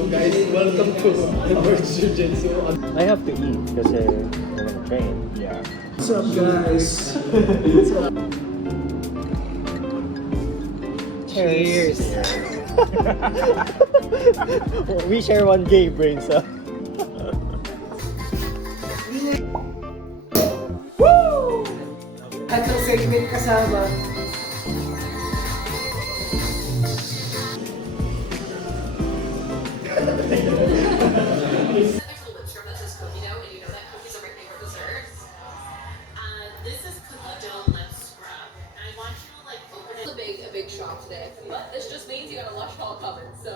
So guys, welcome to our Jiu-Jitsu. I have to eat kasi we're gonna train. Yeah. What's up guys? Cheers! We share one gay brain cell. Woo! Tatlong segment kasama. There's a lip scrub that says cookie dough, and you know that cookies are my favorite dessert. This is cookie dough lip scrub, and I want you to like open it. It's a big shop today, but this just means you gotta wash it all covered. So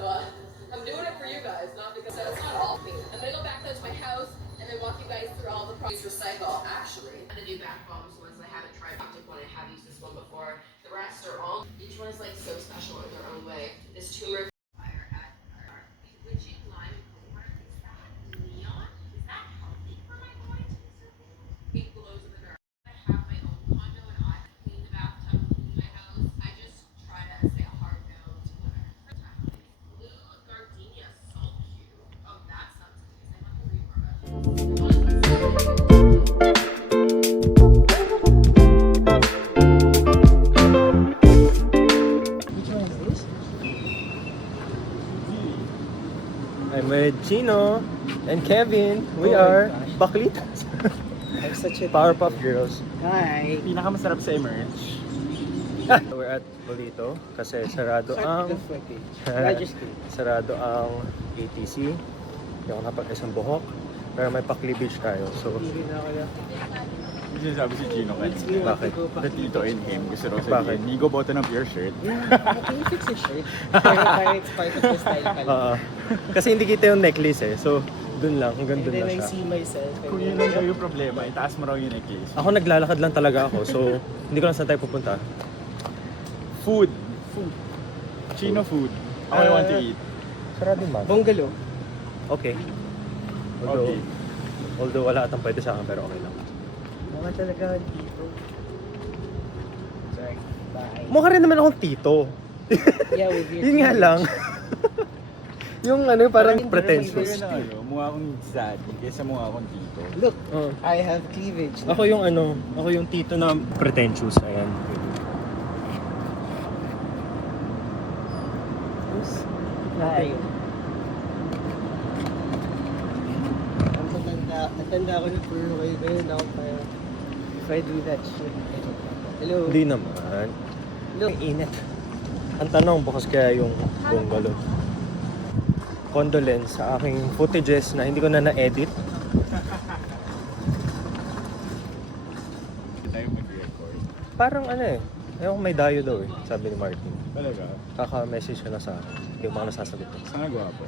I'm doing it for you guys, not because it's not all me. I'm gonna go back to my house and then walk you guys through all the products. Recycle. Actually, I'm gonna do bath bombs ones I haven't tried. Optic one, I have used this one before. The rest are all. Each one is like so special in their own way. This turmeric. Fire at our witching lime. Neon? Is that healthy for my boy to consume? It glows in the dark. I have my own condo and I clean the bathtub, clean my house. I just try to stay a hard no to whatever. Blue gardenia salt cube. Oh, that sounds amazing. I'm hungry for it. I'm with Chino and Kevin. We are Baklitas. I'm such a Powerpuff Girls. Hi. Pinakamasarap sa emerge. We're at Bolito kasi sarado Cut ang the footage. I just kidding. sarado ang ATC. Hindi ako napag-isang buhok. Pero may pa-cleavage tayo. So, Hindi rin ako na. Yung sinasabi si Gino kanina. Bakit? The Tito and him. Gusto raw Bakit? sabihin, Nigo button up your shirt. Can you fix your shirt? Parang it's part of the style pala. kasi hindi kita yung necklace eh. So, dun lang. Hanggang And dun then lang I siya. see myself. and Kung then- yun lang daw yung problema, itaas mo raw yung necklace. Ako naglalakad lang talaga ako. So, hindi ko lang saan tayo pupunta. Food. Chino food. I want to eat. Sarado man. Bungalow. Okay. Okay. Although wala atang pwede sa akin, pero okay lang. Mga talaga dito. Sorry. Bye. Mukha rin naman akong tito. Yeah, with your Yun nga lang. Yung ano, parang Parang pretentious. Pero na ano, mukha akong daddy kaysa mukha akong Tito. Look, Oh. I have cleavage. Ako yung ano, ako yung tito na pretentious. Ayan. Hi. Ang natanda ako na puro kayo ngayon ako parang if I do that shit. Hello. Hindi naman. Look. Ang init. Ang tanong, bukas kaya yung bungalow. Condolence sa aking footages na hindi ko na na-edit. Hindi tayo mag-record. Parang ano eh. Ayaw may dayo daw eh, sabi ni Martin. Talaga? Kaka-message siya na sa akin. Hindi ko mga nasasagot. Sana gwapo.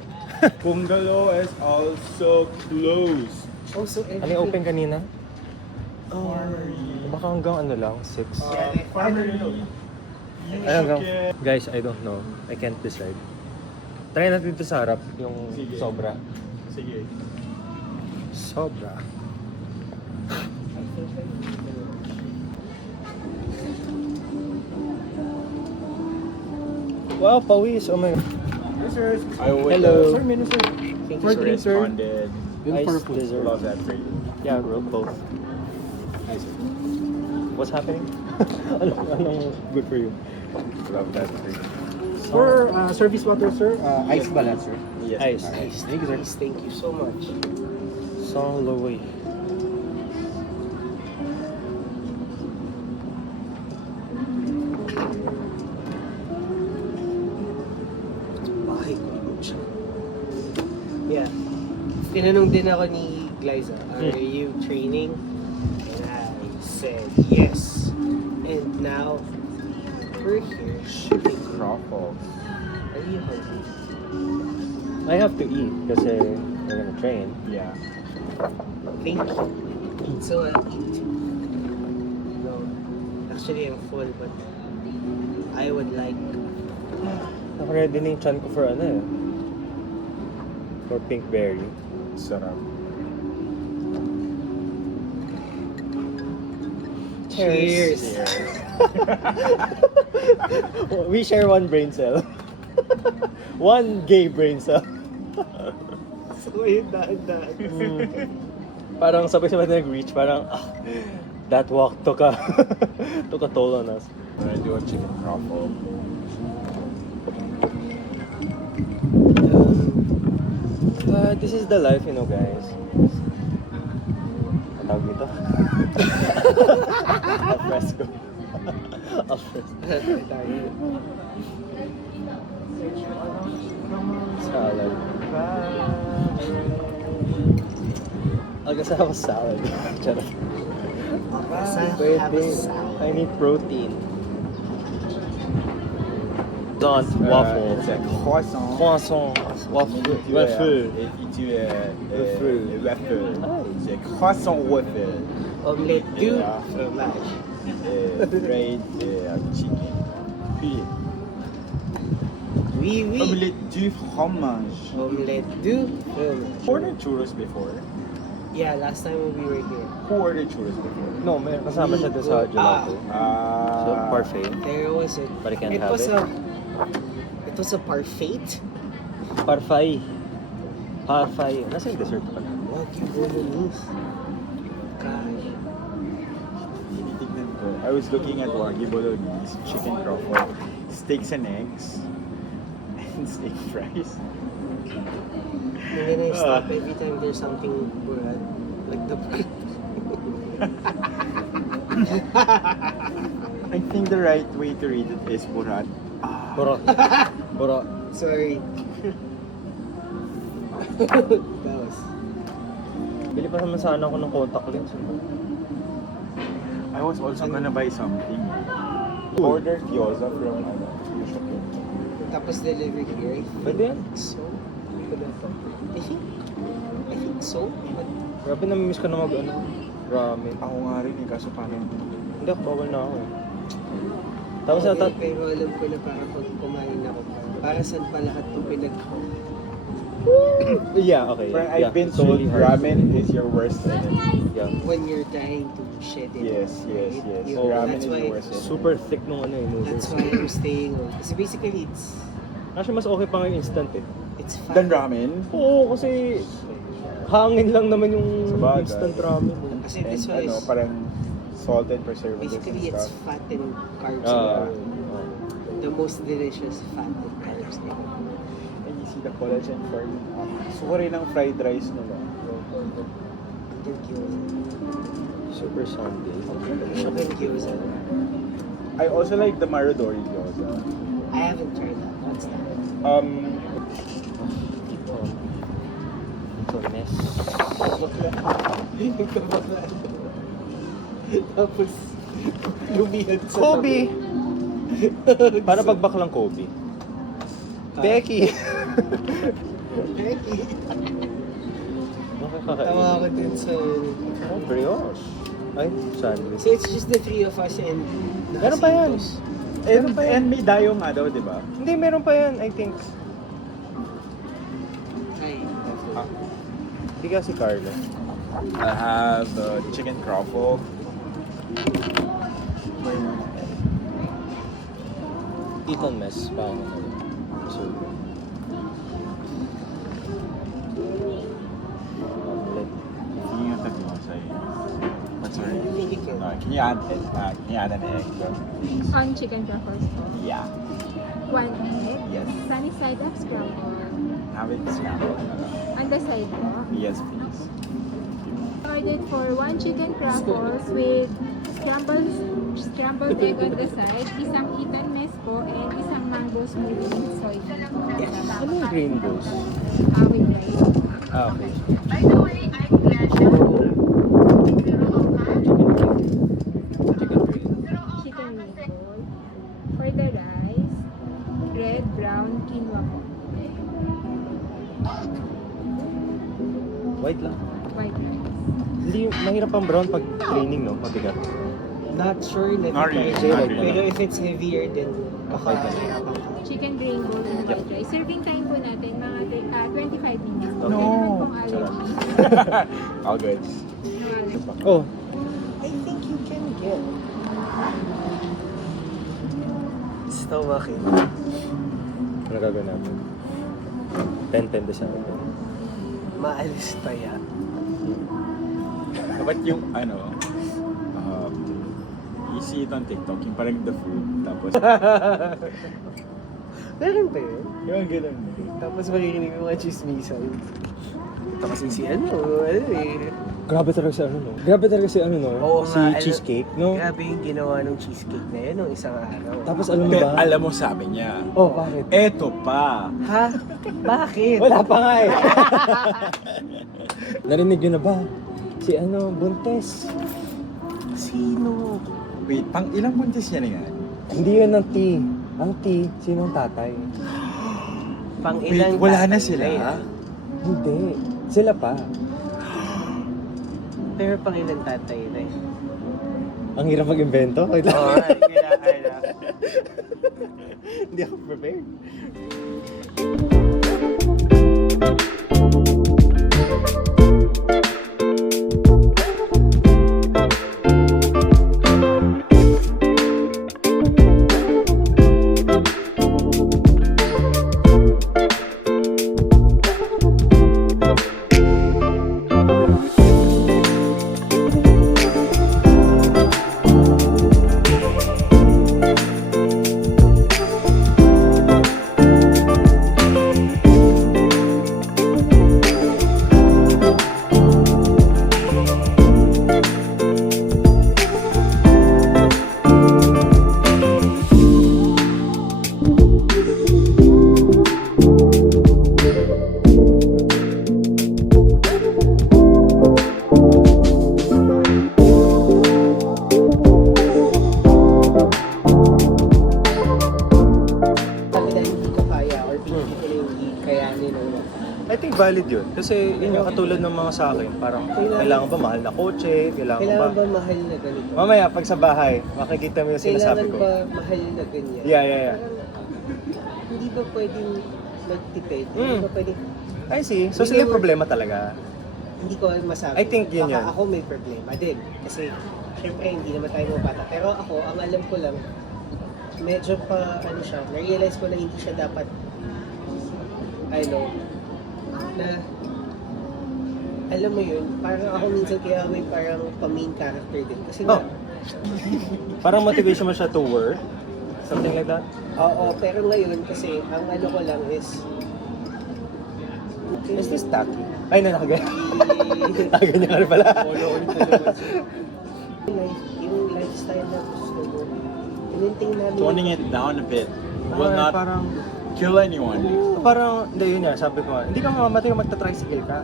Bungalow is also closed. Oh, so Ano yung open kanina? Oh. Baka hanggang ano lang, 6. Family. Hanggang, guys, I don't know. I can't decide. Try natin dito sa harap, yung Sige. sobra. Sige. Sobra. Wow, pawis. Oh my God. Yes, sir. I would, Hello. sir, Minister. Thank For you, drink, sir. responded. Ice dessert. Love that for you. Yeah, bro, both. What's happening? anong good for you? Love that for you. For service water, sir, ice balancer. Yes. Ice. Thank you so much. Song Louis. Bahay ko siya. Yeah. Tinanong din ako ni Glyza, are you training? And I said yes. And now, we're here shooting. Truffles. Are you hungry? I have to eat kasi we're gonna train. Yeah. Thank you. So I'll eat. No, actually I'm full, but I would like. Naka-ready na yung chan ko for ano eh. For pink berry. Sarap. Cheers. We share one brain cell. One gay brain cell. So, yun, daan-daan. Parang sabay-sabay na nag-reach, parang that walk took a took a toll on us. I'm gonna do a chicken truffle. This is the life, you know, guys. Ang tawag dito? Al fresco. Al fresco. Salad. I'll guess I have a salad. Charot. Pwede. I need protein. Don't waffle. It's a croissant. Croissant. Waffle. Waffle. Waffle. C'est croissant waffle. Omelette du Yeah. fromage. Fried chicken. Puis, Oui, oui. omelette du fromage. Omelette du fromage. Who ordered churros before? Yeah, last time when we were here. Who ordered churros before? No, may kasama siya doon sa gelato. So, parfait. There was a... But I can't it have was it. It was a parfait. Parfait. Parfait. Nasa yung dessert pala? Wagyu bolognese. Gosh. Tinitignan ko. I was looking at Wagyu Bolognese, chicken truffle, steaks and eggs, and steak fries. And then I stop every time there's something burad. Like the... I think the right way to read it is burat. Buro. Buro. Sorry. That was... Bili pa naman sana ako ng contact lens. I was also gonna buy something. Order gyoza from Shopee. Tapos delivered here. Pwede yan. So, I think so. But Grabe namimiss ko na ramen. Ako nga rin eh, kaso paano? Hindi ako, bawal na ako eh. Tapos pero alam ko na para pag kumain ako, para saan pa lahat ito yeah, okay. Parang yeah. I've been It's told really hard. ramen is your worst enemy. Yeah. when you're trying to shed it. Yes, yes, right? yes. You- Ramen that's is why, the worst enemy. Super thick nung noodles. That's why I'm staying on. Kasi basically, Actually, mas okay pa nga yung instant eh. it's fun. Then ramen? Oo, kasi hangin lang naman yung Sabagay. instant ramen. eh. Kasi this one is, parang salt and preservatives basically and it's stuff. fat and carbs. Ah. The most delicious fat and carbs. And you see the collagen forming up. Gusto ko rin ng fried rice nila. Chicken gyoza. Super Sunday. Chicken gyoza. I also like the Maradori gyoza. I haven't tried that. What's that? Ito, mess. Yung kabataan. Tapos, lumihan sa Kobe! Para pagbaklang Kobe. Becky! Becky. Okay, Tawa ako din sa... Oh, brioche. Ay, sandwich. So it's just the three of us and... Meron pa yan. And may dayo nga daw, di ba? Hindi, meron pa yan, I think. Ay, Hindi ka si Carla. I have chicken truffle. Eton mess. Paano? So, omelet. Hindi yung tatlo sa'yo. What's her name? Hindi ka. Can you add an egg? Please? On chicken truffles po. Yeah. 1 egg. Yes. Sunny side up scramble. Have it scrambled. On the side po. Yes, please. Ordered for 1 chicken truffles with scrambled egg on the side, isang Eton mess po, and isang mango smoothie with soy sauce. Ano yung green rose? With rice. Ah, okay. Chicken green. Chicken meatball. For the rice, red, brown, quinoa po. White lang. White rice. Hindi, mahirap ang brown pag training, no? Mabigat. Not sure. Let Not me really, try. not really. Pero if it's heavier, then baka Okay. hirapan ka. Chicken green bowl and white rice. Serving time po natin, mga 25 minutes. No. Kaya naman pong allergy. All good. No allergy. Oh, I think you can get stomach in. ano gagawin natin? 10-10 December. Maalis tayo. Dapat yung you see it on TikTok, yung parang the food, tapos Meron ba yun? yung ganun. Tapos makikinig yung mga chismisan. Ito kasi si ano eh. Grabe talaga si ano, no? Grabe talaga si ano, no? Oo si nga, cheesecake, no? Grabe yung ginawa ng cheesecake na yun nung isang araw. Tapos alam mo Pero ba? alam mo sabi niya, Oh, bakit? eto pa. Ha? Bakit? Wala pa nga eh. Narinig yun na ba? Si ano, Buntes. Sino? Wait, pang ilang buntis niya na yan? Hindi yun ang T. Ang T, sino ang tatay? Pang Wait, ilang wala na tatay sila? yan? Hindi. Sila pa. Pero pang ilang tatay na yun? Ang hirap mag-invento. Wait lang. Oo, kailangan. Hindi ako prepared. Sabi na hindi ko kaya or pinili ko yung kayanin o I think valid yun. Kasi yun yung katulad ng mga sa akin. Parang kailangan ba mahal na kotse? Kailangan Kailangan ba? ba mahal na ganito? Mamaya, pag sa bahay, makikita mo yung sinasabi Kailangan ko. ba mahal na ganyan? Yeah. Parang, hindi ba pwedeng magtipid? Hindi ba pwedeng... I see. So sila yung problema talaga. Hindi ko masabi. I think yun Baka yun. ako may problema din. Kasi, syempre, hindi naman tayo mga bata. Pero ako, ang alam ko lang, medyo pa, ano siya, na-realize ko na hindi siya dapat, na, alam mo yun, parang ako minsan kaya may parang pa-main character din. Kasi Oh. Parang motivation mo siya to work? Something like that? oo, pero ngayon kasi, ang ano ko lang is, Is this tacky? Ay, nakaganyan. Nakaganyan ka rin pala. yung lifestyle na gusto mo, pininting namin. Toning it down a bit will not Parang, kill anyone. parang, hindi yun nga, sabi ko nga, hindi ka mamamatay kung magta-tricycle ka.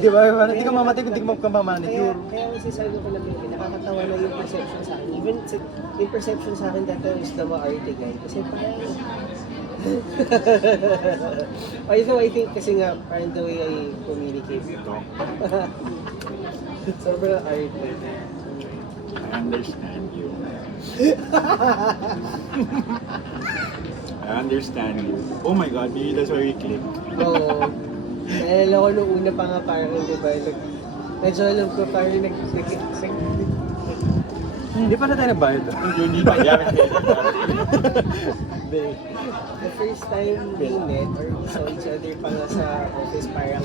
Di ba? Parang hindi ka mamamatay kung hindi ka magmamanicure. Kaya kasi sabi ko lang yun, nakakatawa na yung perception sa akin. Even yung perception sa akin dati is na ma-arte guy. Kasi parang... I know, I think kasi nga, parang the way I communicate. Sobrang arte. I understand you. I understand you. Oh my god, maybe that's why we click. Oo. Nalala ko nung una pa nga parang, di ba, medyo alam ko parang Hindi pa na tayo nagbayad. Hindi pa yan. the first time we met or we saw each other pa nga sa office, parang,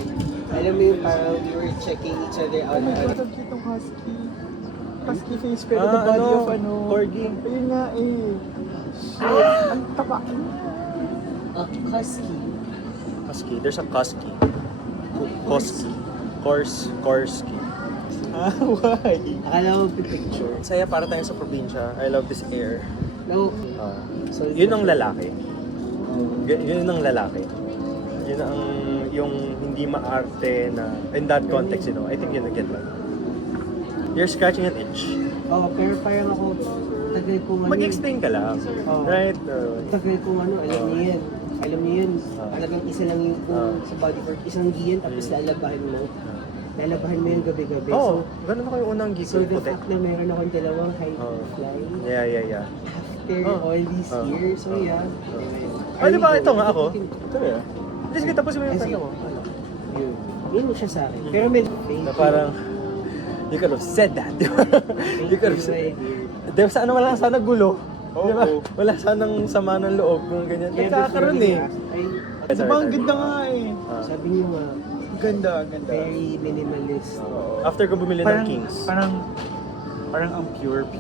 alam mo yung parang we were checking each other out. Itong husky. Husky face pero the body of Corgi. Ayun nga eh. Ang taba. Husky. Husky. There's a Husky. Husky. Korski. Ah, why? Akala ko picture. Saya para tayo sa probinsya. I love this air. No. So, yun ang lalaki. Yun ang lalaki. Yun ang yung hindi maarte na in that context, I think yun get lang. You're scratching an itch. Pero parang ako, tagal ko Mag-explain ka lang. Oo. Right? Tagal ko alam niyo yan. Alam niyo yun, talagang isa lang yung sa body part, isang giyan, tapos lalabahan mo. Lalabahan mo yung gabi-gabi. Oo, ganun ako yung unang So gigil the puti. fact na meron akong dalawang high fly Yeah. after all these years, so yeah. Di ba ito nga ako? Ito eh. Hindi, sige, tapos mo yung Kasi, kwento mo. yun siya sa akin. Pero may Na parang, you could have said that, di ba? You could have said, di ba, sana wala sana gulo. Di ba? Oo. Wala sanang sama ng loob kung ganyan. Nagkakaroon eh. Diba, ang ganda nga eh. Sabi niyo nga, Ganda, ganda. very minimalist. After ko bumili ng Parang, Kings. parang ang pure mo.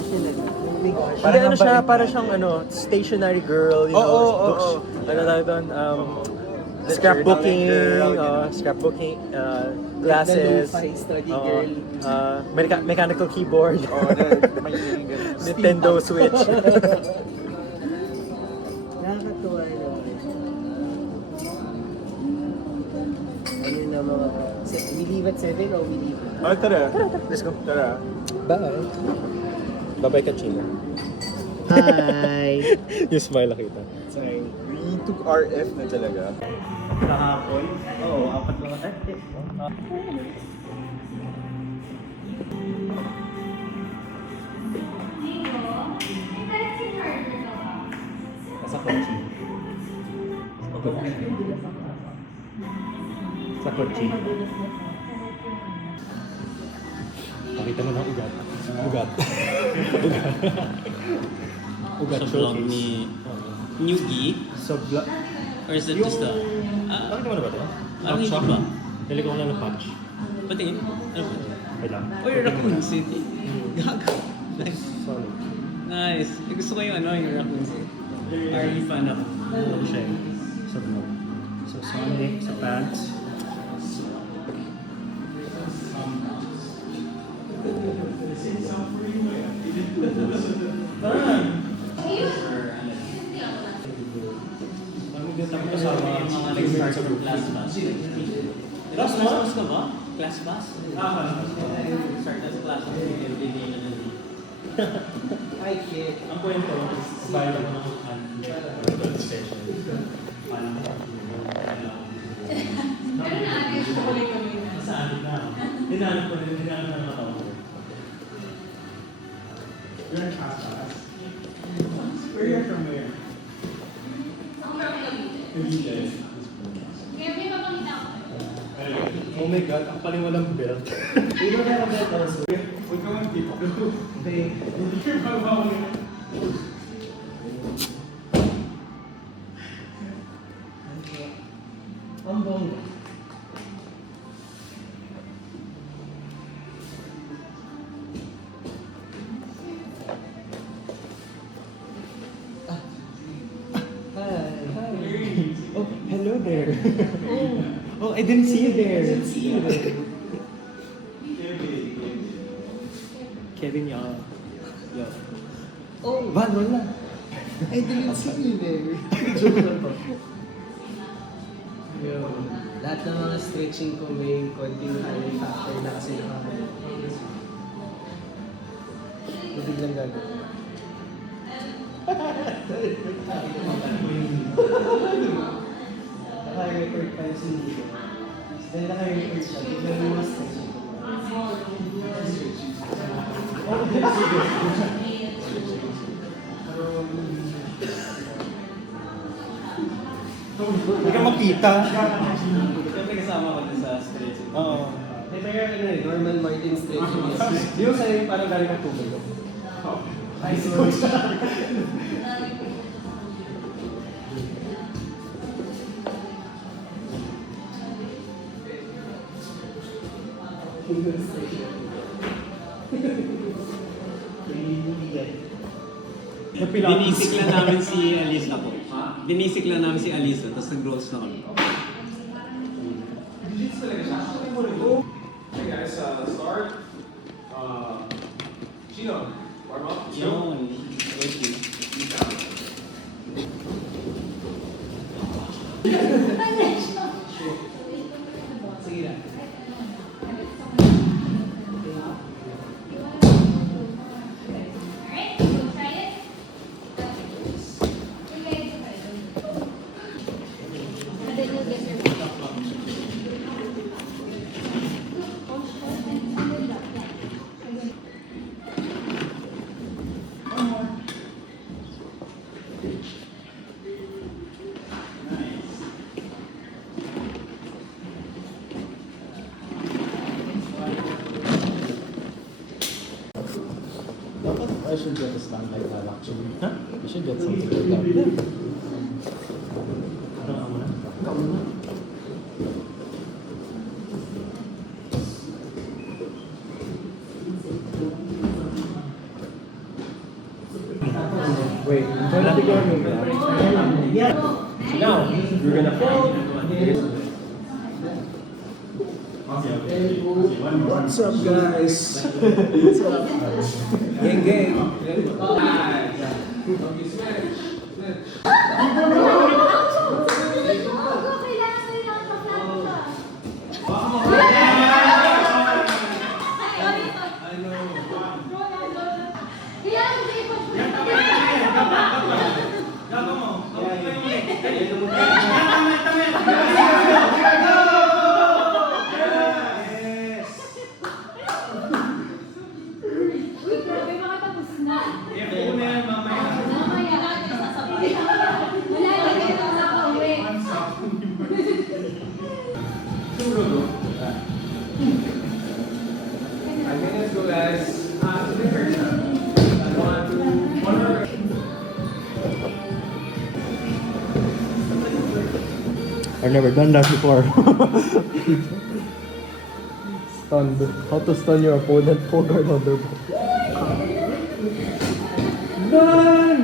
Kasi like, oh my gosh. Hindi, ano ang siya, bait para na. siyang stationary girl, you know, Oo, books, oo. ano tawag doon, The scrapbooking, journaling girl, scrapbooking, The glasses, lo-fi study oo, girl. mechanical keyboard, May ganun. Nintendo Switch. Nakakatuwa naman. Ayun na mga... We leave at 7 or we leave? Oh, tara. Let's go. Tara. Bye. Bye-bye, Kachina. Hi. Yung smile nakita. Sorry. We took RF na talaga. Kahapon? Oo, 4 lang. Sa kotse. Sa kotse. Pakita mo ng ugat. Ugat. Ugat. Sa vlog ni Newgie? Sa vlog. Or is it just the... Pakita mo na ba ito? Ano hindi ba? Dali ko lang ng punch. Patingin? Ano ba? Wait lang. Uy, Raccoon City. Gago. Nice. Sorry. Nice. Gusto ko yung yung Raccoon City. Early fan ako. Ano siya eh? Sa vlog. So, Sonic sa pants. Yung mga nag-start from class pass. Class pass ka ba? Class pass? Start as class pass. Every day na lang. Hi, kid. Ang kwento, viral ako ng session. Parang saan na? Hinanap ko rin, hinanap na nakatawa ko. You're in Casas. Where you're from where? Cavite. Oh my God, ang paling walang belt. We don't have a bed also. Huwag ka man tipo. Okay. Hindi ka ba bawal? Ang bongga. Oh, hello there. Oh, I didn't see you there. Kevin, yo. Oh, Van, wala. I didn't see you there. Joke lang po. Lahat ng mga stretching ko may konting highlight factor na kasi biglang gagawin. Naka-record pa yung sinili. Dahil naka-record siya, biglang yung mga stretching ko. Hindi ka makita. Siyempre kasama ko din sa stretching. Oo. Pero ano eh, normal Martin stretching yes. Di mo sa'yo yung parang galing ng tubig. Ay, sorry. Dinisik lang namin si Alisa po. Dinisik lang namin si Alisa, tapos nag-rolls na kami. Hey guys, start. Chino, warm up. Yun. Thank you. Sige lang. I should get a stand like that actually. Huh? You should get something like that. Wait, I'm trying to figure out your graph. Now, you're gonna fold. What's up, guys? What's up? Gang, gang. Let's go, guys. I've never done that before. Stunned. How to stun your opponent, full guard on their ball. Done!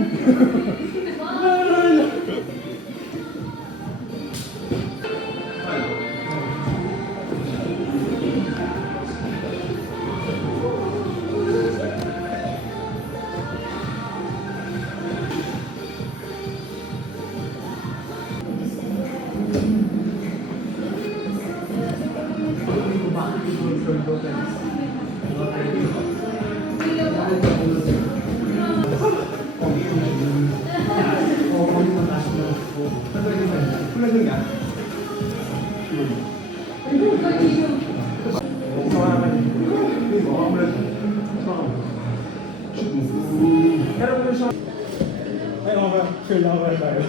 Ay, okay. Chill lang ako tayo.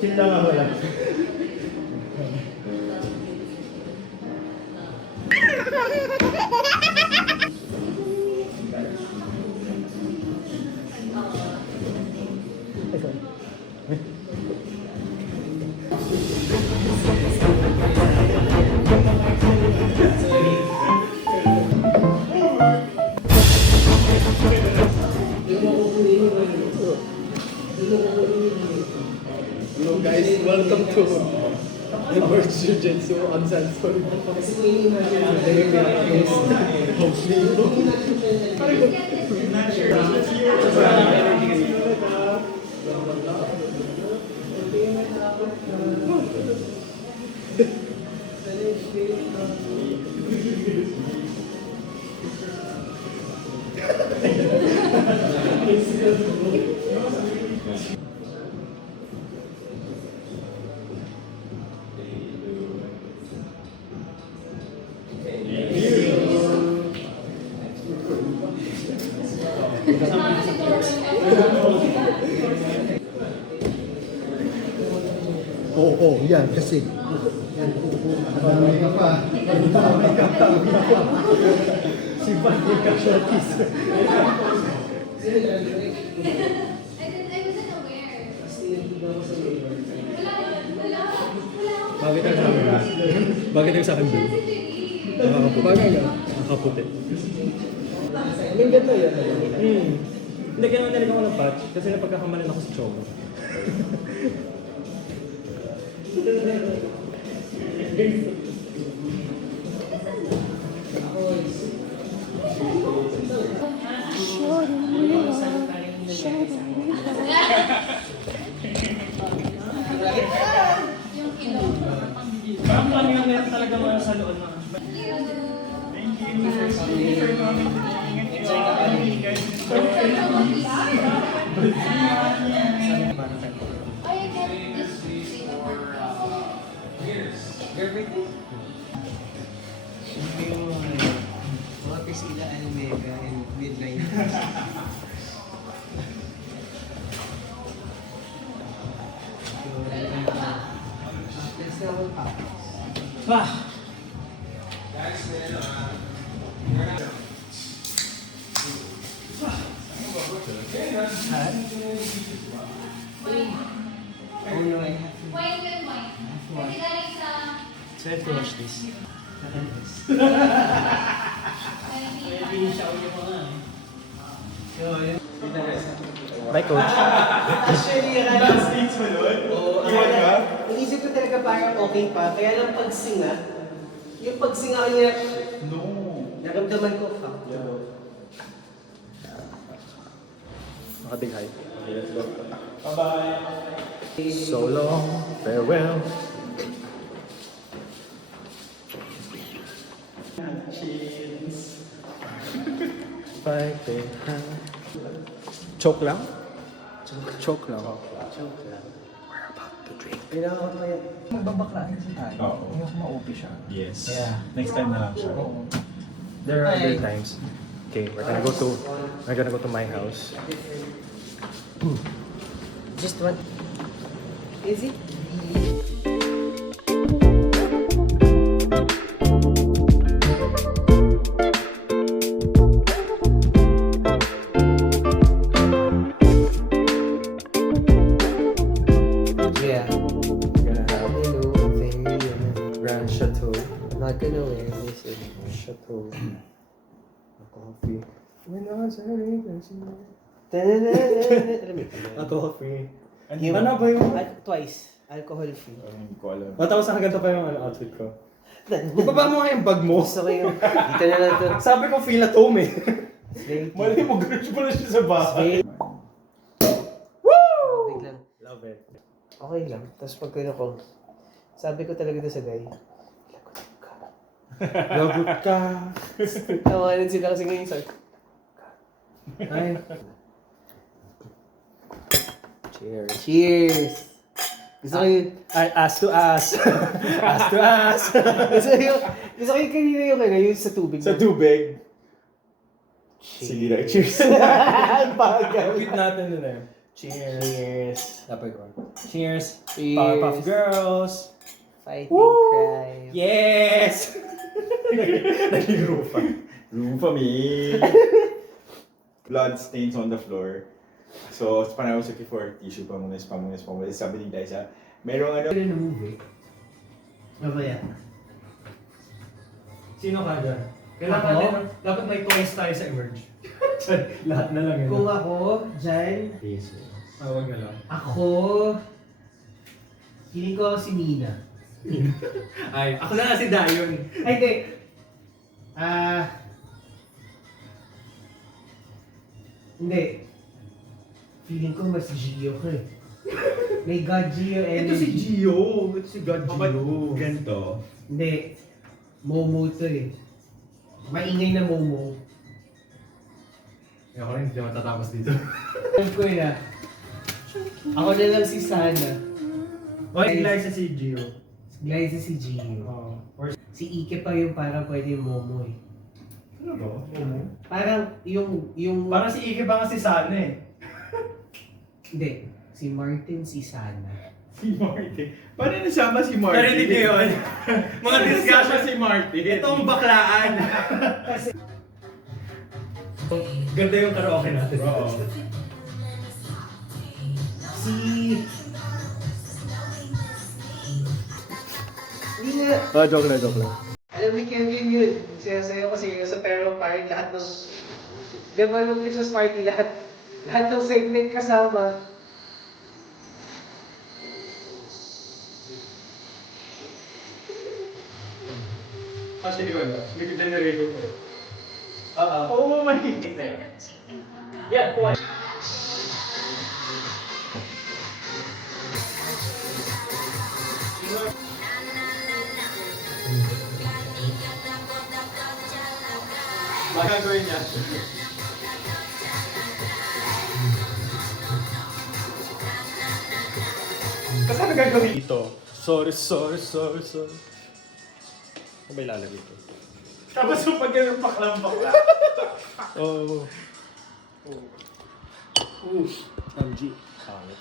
Chill lang ako yan. Hello guys, welcome to the World Jiu-Jitsu on Sanford. Today we are Oo, yan kasi. Marami ka pa. Marami ka pa. Si Fanny ka siya, kiss. Bakit ang sa akin blue? Nakakaputi. Nakakaputi. Ang ganda yan. Hindi, kaya naligaw ko ng patch kasi napagkakamalan ako sa Choco. Parang kanina meron talaga mga sa loob na. Mga Priscilla Almega and Midnight. Let's go pa. Wah! Oh no, I have to. So I have to watch this. Finish out yung mga. So, yun. Bye, coach. Actually, naisip ko talaga parang okay pa. Kaya lang pagsinga, yung pagsinga niya, naramdaman ko, fuck. Makatig hi. Let's go. So long, farewell. Bye, choke lang? Choke lang. Kailangan ko kaya. Magbabaklaan si tayo. Oo. Yung ma-OP siya. Yes. Yeah. Next time na lang siya. There are other times. Okay, we're gonna go to my house. Just one. Is it? Yeah. We're gonna have Hello, very Grand Chateau. I'm not gonna wear this. Chateau. Coffee. We're not sorry, A coffee. Ano ba yung... Twice. Alcohol free. Hindi ko alam. Tapos ganito pa yung outfit ko. Ibaba mo nga yung bag mo. Gusto ko yung... Dito na lang to. Sabi ko feel at home eh. Very Mali mo, garage pala siya sa bahay. Woo! Lang. Love it. Okay lang. Tapos pag ko, sabi ko talaga doon sa guy, Lagot ka. tawanan sila kasi ngayon sa... Ay. Cheers. Cheers! Gusto ko yun. Ass to ass. Ass to ass. Gusto ko yung kanina yung sa tubig. Sa tubig. Sige na, cheers. Ang bagal. Quit natin dun eh. Cheers. Cheers. Dapat ko. Cheers. Cheers. Powerpuff Girls. Fighting crime. Yes! Naging rufa. Rufa me. Blood stains on the floor. So, parang I was looking for tissue, pamunas. Sabi ni Liza, merong ano... Ano na movie? Mamaya. Sino ka dyan? Kailangan Ako? din, dapat may twice tayo sa Emerge. Lahat na lang yun. Kung ako, dyan, Awag na lang. ako, feeling ko si Nina. Ay, ako na nga si Dayon. Ay, hindi. Hindi. Feeling ko mas Gio ko eh. May God Gio energy. Ito si Gio. Ito si God Gio. Ganito. Hindi. Momo to eh. Maingay na Momo. Ako rin, hindi matatapos dito. Alam ko yun ah. Ako na lang si Sana. Oy, Liza si Gio. Glyza si Gio. Oo. Or Si Ike pa yung parang pwede yung Momo eh. ano ba? Parang yung... Parang si Ike ba nga si Sana eh. Hindi. Si Martin, si Sana. Si Martin. Paano nasama si Martin? Narinig niyo yun? Mga discussion si Martin. Itong baklaan. Ganda yung karaoke natin. Oo. Si... Hindi na... Joke lang. Alam ni Kevin yun. Sinasayo ko seryoso pero parang lahat ng... Diba nung Christmas party, lahat ng segment kasama. Actually, wala. Hindi ko dinarito ko. Oo, mahigit na yun. Yeah, kuha. Magagawin niya. Kasi ano gagawin dito? Sorry. Ano ba ilalagay ito? Tapos yung pag ganun bakla. Oh. MG. Pangit.